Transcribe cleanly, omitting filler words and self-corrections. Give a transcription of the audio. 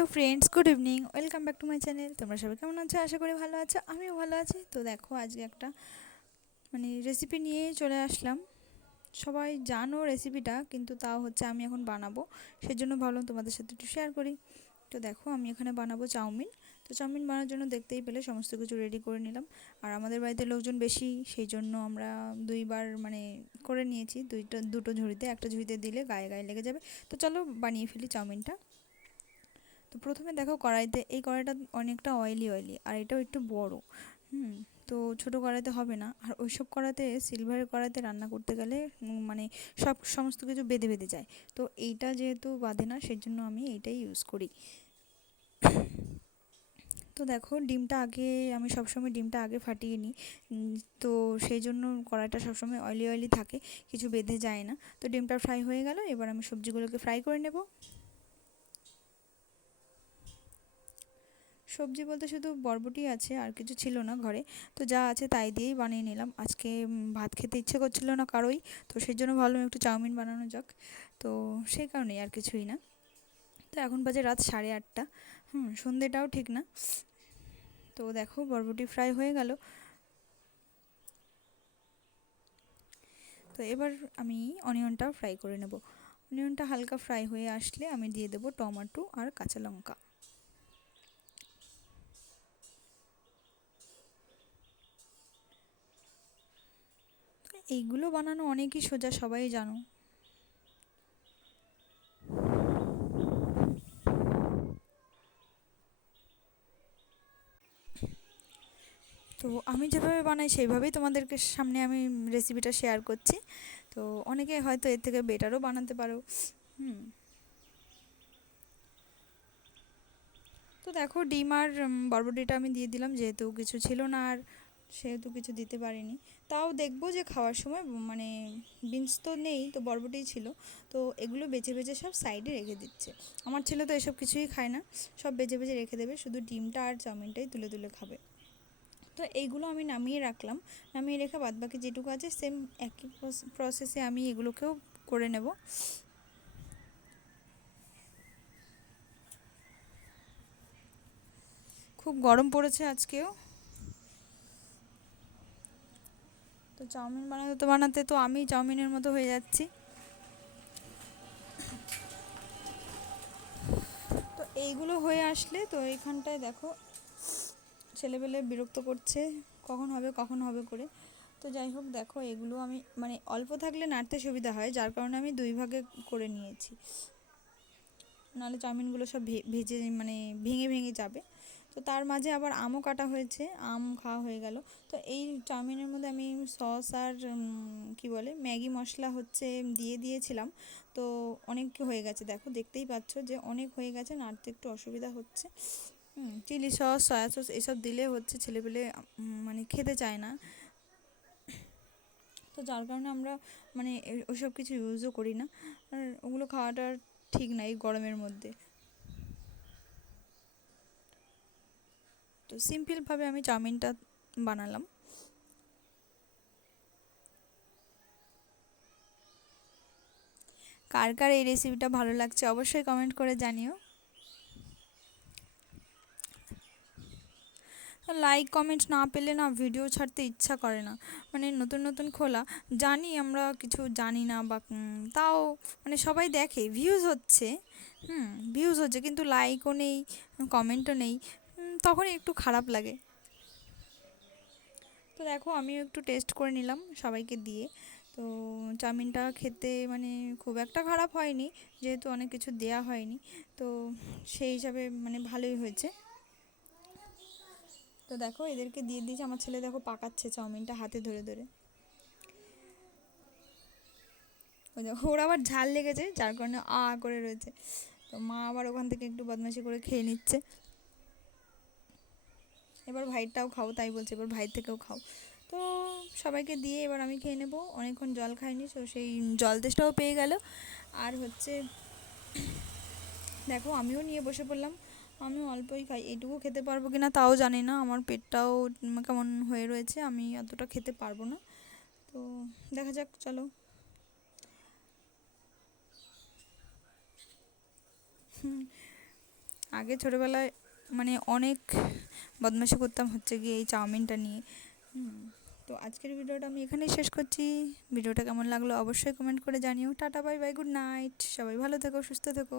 Hello friends, good evening, welcome back to my channel. তোমরা সবাই কেমন আছো? আশা করি ভালো আছো, আমিও ভালো আছি। তো দেখো, আজকে একটা রেসিপি নিয়ে চলে আসলাম। সবাই জানো রেসিপিটা, কিন্তু তাও হচ্ছে আমি এখন বানাবো, সেজন্য ভাবলাম তোমাদের সাথে একটু শেয়ার করি। তো দেখো, আমি এখানে বানাবো চাউমিন। তো চাউমিন বানানোর জন্য দেখতেই পেলে সমস্ত কিছু রেডি করে নিলাম। আর আমাদের বাড়িতে লোকজন বেশি, সেই জন্য আমরা দুইবার করে নিয়েছি। দুটো ঝুড়িতে, একটা ঝুড়িতে দিলে গায়ে গায়ে লেগে যাবে। তো চলো বানিয়ে ফেলি চাউমিনটা। তো প্রথমে দেখো, এই কড়াইটা অনেকটা অয়েলি অয়েলি, আর এটাও একটু বড়। হুম। তো ছোট কড়াইতে হবে না। আর ওইসব কড়াইতে, সিলভারের কড়াইতে রান্না করতে গেলে সমস্ত কিছু বেঁধে বেঁধে যায়। তো এইটা যেহেতু বাঁধে না, সেই জন্য আমি এইটাই ইউজ করি। তো দেখো, আমি সবসময় ডিমটা আগে ফাটিয়ে নিই। তো সেই জন্য কড়াইটা সবসময় অয়েলি অয়েলি থাকে, কিছু বেঁধে যায় না। তো ডিমটা ফ্রাই হয়ে গেল, এবার আমি সবজিগুলোকে ফ্রাই করে নেব। সবজি বলতে শুধু বরবটি আছে, আর কিছু ছিল না ঘরে। তো যা আছে তাই দিয়েই বানিয়ে নিলাম। আজকে ভাত খেতে ইচ্ছে করছিল না কারোই। তো সেই জন্য ভাবলাম একটু চাউমিন বানানো যাক। তো সেই কারণেই, আর কিছুই না। তো এখন বাজে রাত 8:30। সন্ধেটাও ঠিক না। তো দেখো, বরবটি ফ্রাই হয়ে গেল। তো এবার আমি অনিয়নটা ফ্রাই করে নেব। অনিয়নটা হালকা ফ্রাই হয়ে আসলে আমি দিয়ে দেবো টমেটো আর কাঁচা লঙ্কা। এইগুলো বানানো অনেকই সোজা, সবাই জানো। তো আমি যেভাবে বানাই সেইভাবেই তোমাদেরকে সামনে আমি রেসিপিটা শেয়ার করছি। তো অনেকে হয়তো এর থেকে বেটারও বানাতে পারো। হুম। তো দেখো, ডিম আর বরবটিটা আমি দিয়ে দিলাম, যেহেতু কিছু ছিল না আর, সেহেতু কিছু দিতে পারিনি। তাও দেখবো যে খাওয়ার সময় বিনস তো নেই, তো বরবটিই ছিল। তো এগুলো বেছে বেছে সব সাইডে রেখে দিচ্ছে। আমার ছেলে তো এসব কিছুই খায় না, সব বেছে বেছে রেখে দেবে, শুধু ডিমটা আর চাউমিনটাই তুলে তুলে খাবে। তো এইগুলো আমি নামিয়ে রাখলাম। নামিয়ে রেখে বাদবাকি যেটুকু আছে, সেম একই প্রসেসে আমি এগুলোকেও করে নেব। খুব গরম পড়েছে আজকেও। তো চাউমিন বানাতে বানাতে তো আমি চাউমিনের মতো হয়ে যাচ্ছি। তো এইগুলো হয়ে আসলে, তো এইখানটায় দেখো ছেলেবেলে বিরক্ত করছে, কখন হবে কখন হবে করে। তো যাই হোক, দেখো এগুলো আমি অল্প থাকলে নাড়তে সুবিধা হয়, যার কারণে আমি দুই ভাগে করে নিয়েছি। নাহলে চাউমিনগুলো সব ভেজে ভেঙে ভেঙে যাবে। তো তার মাঝে আবার আমও কাটা হয়েছে, আম খাওয়া হয়ে গেল। তো এই চাউমিনের মধ্যে আমি সস আর কি বলে ম্যাগি মশলা দিয়ে দিয়েছিলাম। তো অনেক হয়ে গেছে, দেখো দেখতেই পাচ্ছ যে অনেক হয়ে গেছে, নাড়তে একটু অসুবিধা হচ্ছে। চিলি সস, সয়া সস এসব দিলে ছেলেপেলে খেতে চায় না। তো যার কারণে আমরা ওসব কিছু ইউজও করি না। আর ওগুলো খাওয়াটা ঠিক না এই গরমের মধ্যে। তো সিম্পলভাবে আমি চাউমিনটা বানালাম। কার কার এই রেসিপিটা ভালো লাগছে অবশ্যই কমেন্ট করে জানিও। লাইক কমেন্ট না পেলে না ভিডিও ছাড়তে ইচ্ছা করে না। নতুন নতুন খোলা, জানি আমরা কিছু জানি না, বা তাও সবাই দেখে, ভিউজ হচ্ছে। ভিউজ হচ্ছে, কিন্তু লাইকও নেই, কমেন্টও নেই। তখন একটু খারাপ লাগে। তো দেখো, আমিও একটু টেস্ট করে নিলাম সবাইকে দিয়ে। তো চাউমিনটা খেতে খুব একটা খারাপ হয়নি, যেহেতু অনেক কিছু দেয়া হয়নি। তো সেই হিসাবে ভালোই হয়েছে। তো দেখো, এদেরকে দিয়ে দিয়েছি। আমার ছেলে দেখো পাকাচ্ছে চাউমিনটা হাতে ধরে ধরে। ওই দেখো, ওর আবার ঝাল লেগেছে, যার কারণে করে রয়েছে। তো মা আবার ওখান থেকে একটু বদমাশি করে খেয়ে নিচ্ছে। এবার ভাইটাও খাও তাই বলছে, এবার ভাইয়ের থেকেও খাও। তো সবাইকে দিয়ে এবার আমি খেয়ে নেবো। অনেকক্ষণ জল খাইনি, তো সেই জল তেষ্টাও পেয়ে গেল। আর দেখো, আমিও নিয়ে বসে পড়লাম। আমিও অল্পই খাই, এইটুকু খেতে পারবো কিনা তাও জানি না। আমার পেটটাও কেমন হয়ে রয়েছে, আমি অতটা খেতে পারবো না। তো দেখা যাক, চলো। আগে ছোটোবেলায় মানে অনেক বদমাইশি করতাম হচ্ছে গিয়ে এই চাউমিনটা নিয়ে। তো আজকের ভিডিওটা আমি এখানেই শেষ করছি। ভিডিওটা কেমন লাগলো অবশ্যই কমেন্ট করে জানিও। Tata, bye bye, good night, সবাই ভালো থেকো, সুস্থ থেকো।